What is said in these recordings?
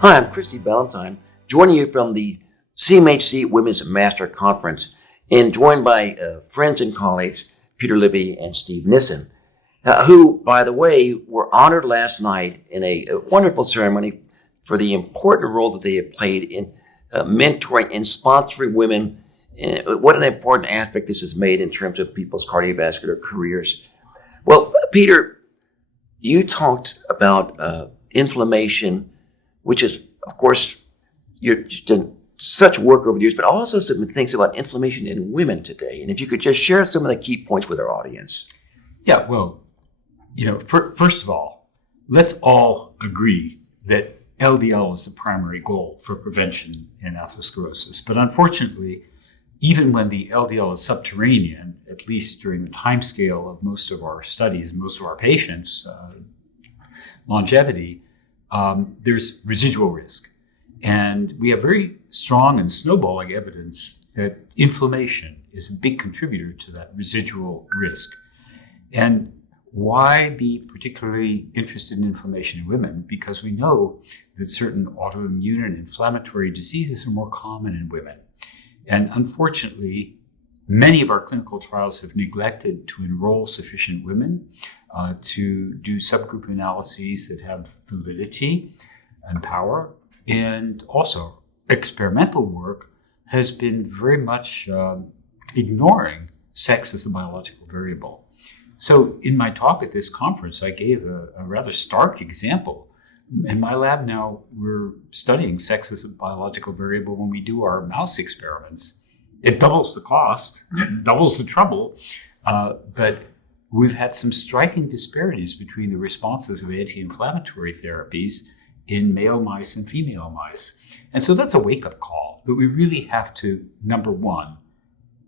Hi, I'm Christie Ballantyne, joining you from the CMHC Women's Master Conference, and joined by friends and colleagues, Peter Libby and Steven Nissen, who, by the way, were honored last night in a wonderful ceremony for the important role that they have played in mentoring and sponsoring women. What an important aspect this has made in terms of people's cardiovascular careers. Well, Peter, you talked about inflammation, which is, of course, you've done such work over the years, but also some things about inflammation in women today. And if you could just share some of the key points with our audience. Yeah, well, first of all, let's all agree that LDL is the primary goal for prevention in atherosclerosis. But unfortunately, even when the LDL is subterranean, at least during the time scale of most of our studies, most of our patients' longevity, there's residual risk. And we have very strong and snowballing evidence that inflammation is a big contributor to that residual risk. And why be particularly interested in inflammation in women? Because we know that certain autoimmune and inflammatory diseases are more common in women. And unfortunately, many of our clinical trials have neglected to enroll sufficient women to do subgroup analyses that have validity and power. And also, experimental work has been very much ignoring sex as a biological variable. So in my talk at this conference, I gave a rather stark example. In my lab now, we're studying sex as a biological variable when we do our mouse experiments. It doubles the cost, it doubles the trouble, but we've had some striking disparities between the responses of anti-inflammatory therapies in male mice and female mice. And so that's a wake-up call that we really have to, number one,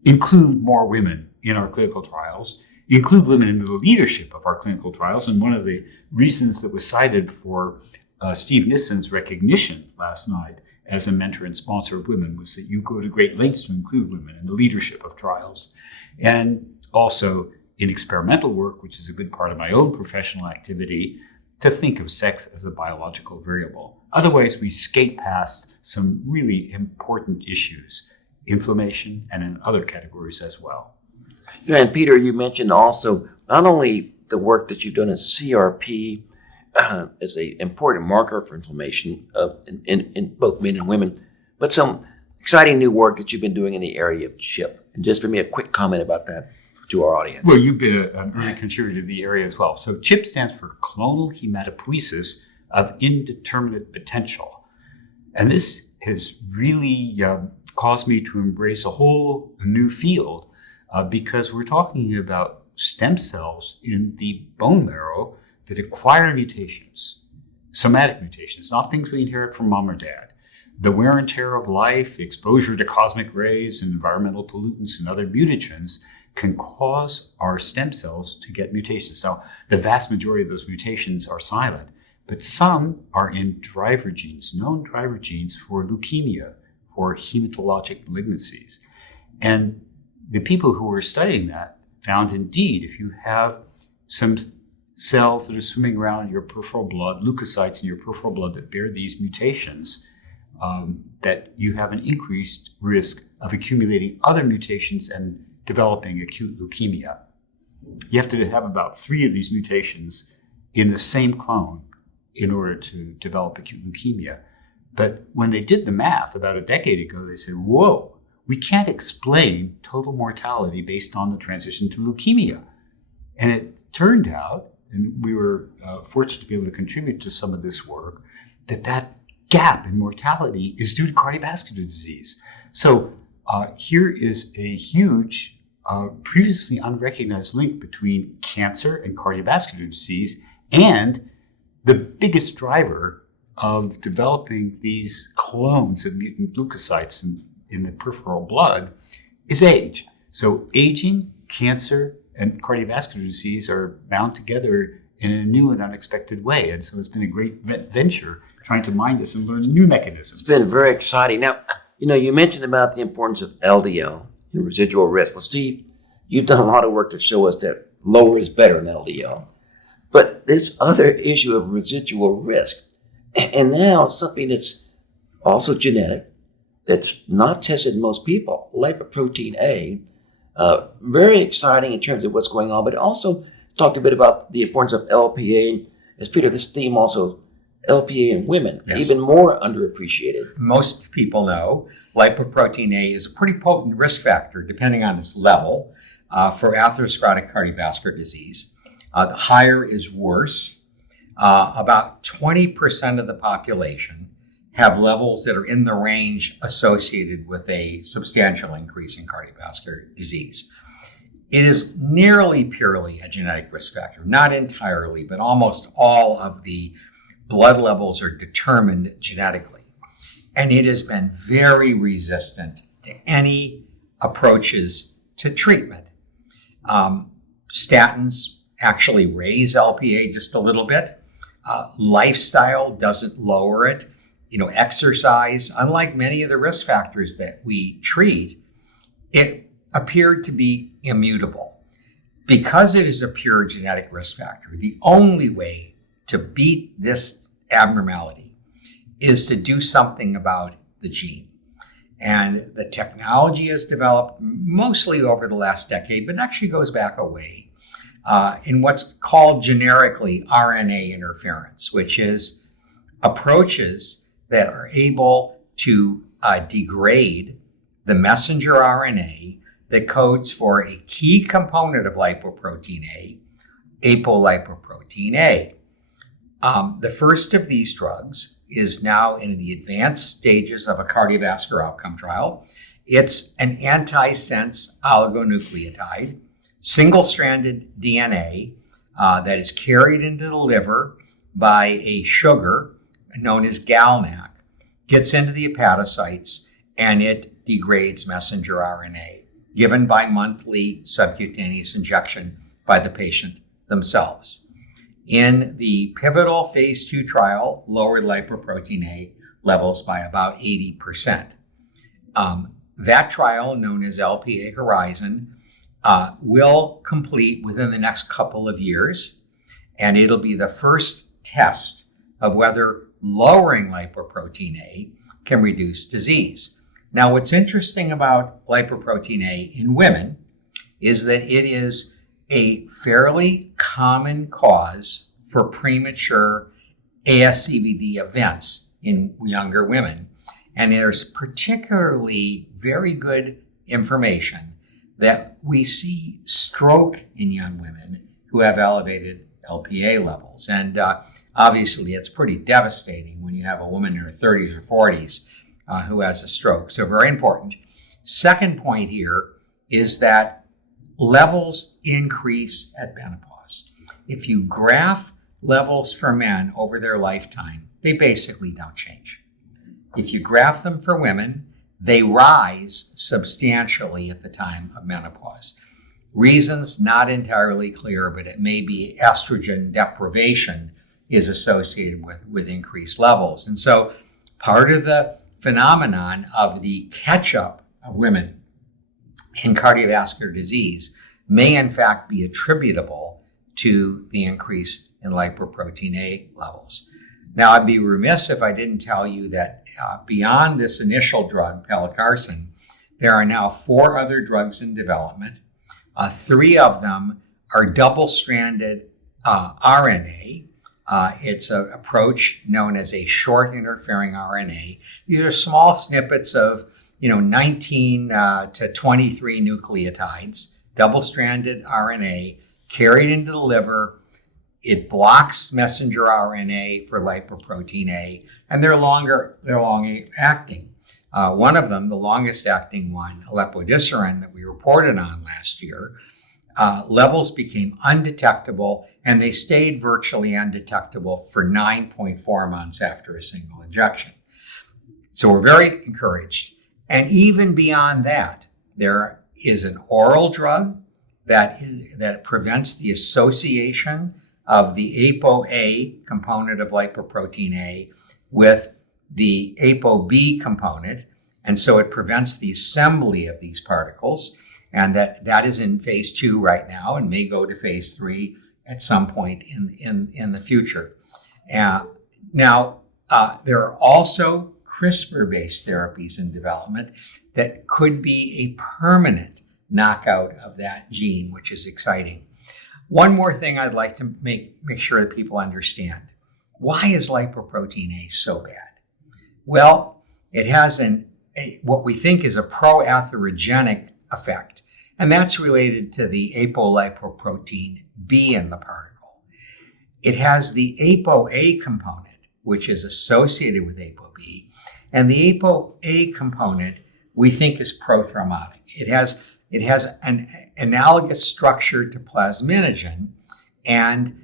include more women in our clinical trials, include women in the leadership of our clinical trials. And one of the reasons that was cited for Steve Nissen's recognition last night as a mentor and sponsor of women was that you go to great lengths to include women in the leadership of trials. And also in experimental work, which is a good part of my own professional activity, to think of sex as a biological variable. Otherwise, we skate past some really important issues, inflammation and in other categories as well. Yeah, and Peter, you mentioned also not only the work that you've done in CRP as an important marker for inflammation in both men and women, but some exciting new work that you've been doing in the area of CHIP. And just for me, a quick comment about that to our audience. Well, you've been an early contributor to the area as well. So CHIP stands for clonal hematopoiesis of indeterminate potential. And this has really caused me to embrace a whole new field because we're talking about stem cells in the bone marrow that acquire mutations, somatic mutations, not things we inherit from mom or dad. The wear and tear of life, exposure to cosmic rays and environmental pollutants and other mutagens can cause our stem cells to get mutations. Now, the vast majority of those mutations are silent, but some are in driver genes, known driver genes for leukemia, for hematologic malignancies. And the people who were studying that found indeed, if you have some cells that are swimming around in your peripheral blood, leukocytes in your peripheral blood that bear these mutations, that you have an increased risk of accumulating other mutations and developing acute leukemia. You have to have about 3 of these mutations in the same clone in order to develop acute leukemia. But when they did the math about a decade ago, they said, whoa, we can't explain total mortality based on the transition to leukemia. And it turned out, and we were fortunate to be able to contribute to some of this work, that gap in mortality is due to cardiovascular disease. So here is a huge, previously unrecognized link between cancer and cardiovascular disease, and the biggest driver of developing these clones of mutant leukocytes in the peripheral blood is age. So aging, cancer, and cardiovascular disease are bound together in a new and unexpected way. And so it's been a great venture trying to mine this and learn new mechanisms. It's been very exciting. Now, you mentioned about the importance of LDL and residual risk. Well, Steve, you've done a lot of work to show us that lower is better than LDL. But this other issue of residual risk, And now something that's also genetic, that's not tested in most people, lipoprotein A. Very exciting in terms of what's going on, but also talked a bit about the importance of LPA. As Peter, this theme also, LPA in women, Yes. even more underappreciated. Most people know lipoprotein A is a pretty potent risk factor, depending on its level, for atherosclerotic cardiovascular disease. The higher is worse. About 20% of the population have levels that are in the range associated with a substantial increase in cardiovascular disease. It is nearly purely a genetic risk factor, not entirely, but almost all of the blood levels are determined genetically. And it has been very resistant to any approaches to treatment. Statins actually raise LPA just a little bit. Lifestyle doesn't lower it. Exercise, unlike many of the risk factors that we treat, it appeared to be immutable. Because it is a pure genetic risk factor, the only way to beat this abnormality is to do something about the gene. And the technology has developed mostly over the last decade, but actually goes back a way, in what's called generically RNA interference, which is approaches that are able to degrade the messenger RNA that codes for a key component of lipoprotein A, apolipoprotein A. The first of these drugs is now in the advanced stages of a cardiovascular outcome trial. It's an antisense oligonucleotide, single-stranded DNA that is carried into the liver by a sugar known as GalNAc, gets into the hepatocytes, and it degrades messenger RNA, given by monthly subcutaneous injection by the patient themselves. In the pivotal phase 2 trial, lowered lipoprotein A levels by about 80%. That trial, known as LPA Horizon, will complete within the next couple of years, and it'll be the first test of whether lowering lipoprotein A can reduce disease. Now, what's interesting about lipoprotein A in women is that it is a fairly common cause for premature ASCVD events in younger women. And there's particularly very good information that we see stroke in young women who have elevated LPA levels. And obviously, it's pretty devastating when you have a woman in her 30s or 40s who has a stroke. So very important. Second point here is that levels increase at menopause. If you graph levels for men over their lifetime, they basically don't change. If you graph them for women, they rise substantially at the time of menopause. Reasons not entirely clear, but it may be estrogen deprivation is associated with increased levels. And so part of the phenomenon of the catch-up of women in cardiovascular disease may in fact be attributable to the increase in lipoprotein A levels. Now, I'd be remiss if I didn't tell you that beyond this initial drug, pelacarsen, there are now 4 other drugs in development. 3 of them are double-stranded RNA. It's an approach known as a short interfering RNA. These are small snippets of 19 to 23 nucleotides, double-stranded RNA carried into the liver. It blocks messenger RNA for lipoprotein A, and they're long acting. One of them, the longest acting one, lepodisiran, that we reported on last year, levels became undetectable, and they stayed virtually undetectable for 9.4 months after a single injection. So we're very encouraged. And even beyond that, there is an oral drug that prevents the association of the ApoA component of lipoprotein A with the ApoB component. And so it prevents the assembly of these particles. And that is in phase 2 right now and may go to phase 3 at some point in the future. Now, There are also CRISPR-based therapies in development that could be a permanent knockout of that gene, which is exciting. One more thing I'd like to make sure that people understand. Why is lipoprotein A so bad? Well, it has what we think is a proatherogenic effect, and that's related to the apolipoprotein B in the particle. It has the ApoA component, which is associated with ApoB, and the ApoA component we think is prothrombotic. It has an analogous structure to plasminogen, and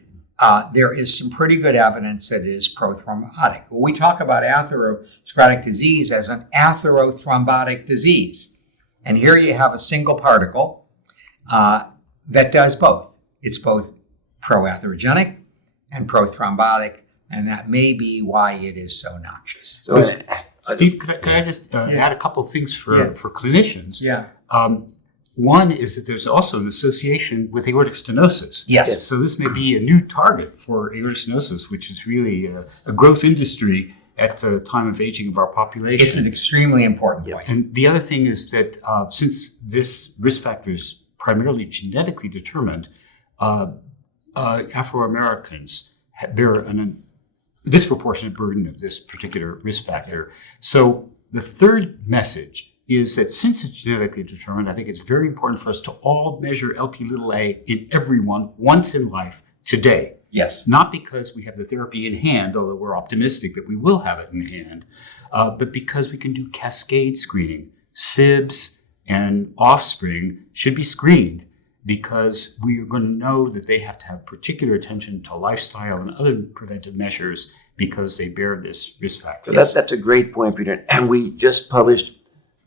there is some pretty good evidence that it is prothrombotic. Well, we talk about atherosclerotic disease as an atherothrombotic disease. And here you have a single particle that does both. It's both proatherogenic and prothrombotic, and that may be why it is so noxious. So, Steve, could I just add a couple of things for clinicians? Yeah. One is that there's also an association with aortic stenosis. Yes. So this may be a new target for aortic stenosis, which is really a growth industry at the time of aging of our population. It's an extremely important point. And the other thing is that since this risk factor is primarily genetically determined, Afro-Americans bear a disproportionate burden of this particular risk factor. So the third message is that since it's genetically determined, I think it's very important for us to all measure Lp(a) in everyone once in life today. Yes. Not because we have the therapy in hand, although we're optimistic that we will have it in hand, but because we can do cascade screening. SIBs and offspring should be screened because we are going to know that they have to have particular attention to lifestyle and other preventive measures because they bear this risk factor. That's a great point, Peter. And we just published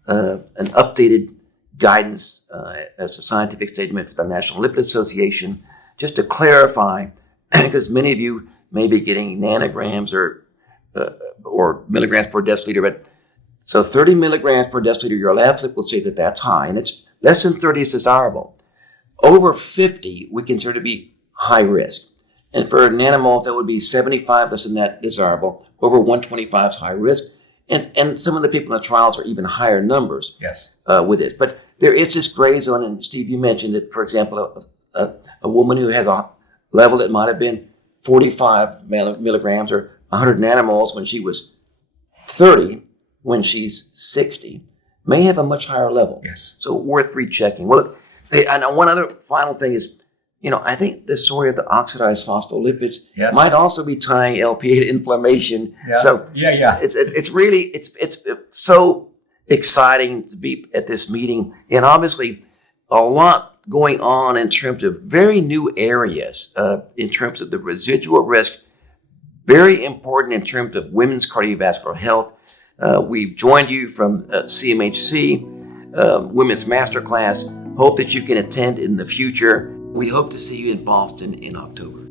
an updated guidance as a scientific statement for the National Lipid Association, just to clarify, because many of you may be getting nanograms or milligrams per deciliter, but so 30 milligrams per deciliter, your lab flip will say that that's high, and it's less than 30 is desirable. Over 50, we consider to be high risk. And for nanomoles, that would be 75, less than that desirable. Over 125 is high risk. And some of the people in the trials are even higher numbers. Yes. With this. But there is this gray zone, and Steve, you mentioned that, for example, a woman who has a level that might have been 45 milligrams or 100 nanomoles when she was 30, when she's 60, may have a much higher level. Yes. So worth rechecking. Well, look, and one other final thing is, I think the story of the oxidized phospholipids might also be tying LPA to inflammation. Yeah. So yeah. It's really so exciting to be at this meeting, and obviously a lot going on in terms of very new areas in terms of the residual risk. Very important in terms of women's cardiovascular health. We've joined you from CMHC Women's Masterclass. Hope that you can attend in the future. We hope to see you in Boston in October.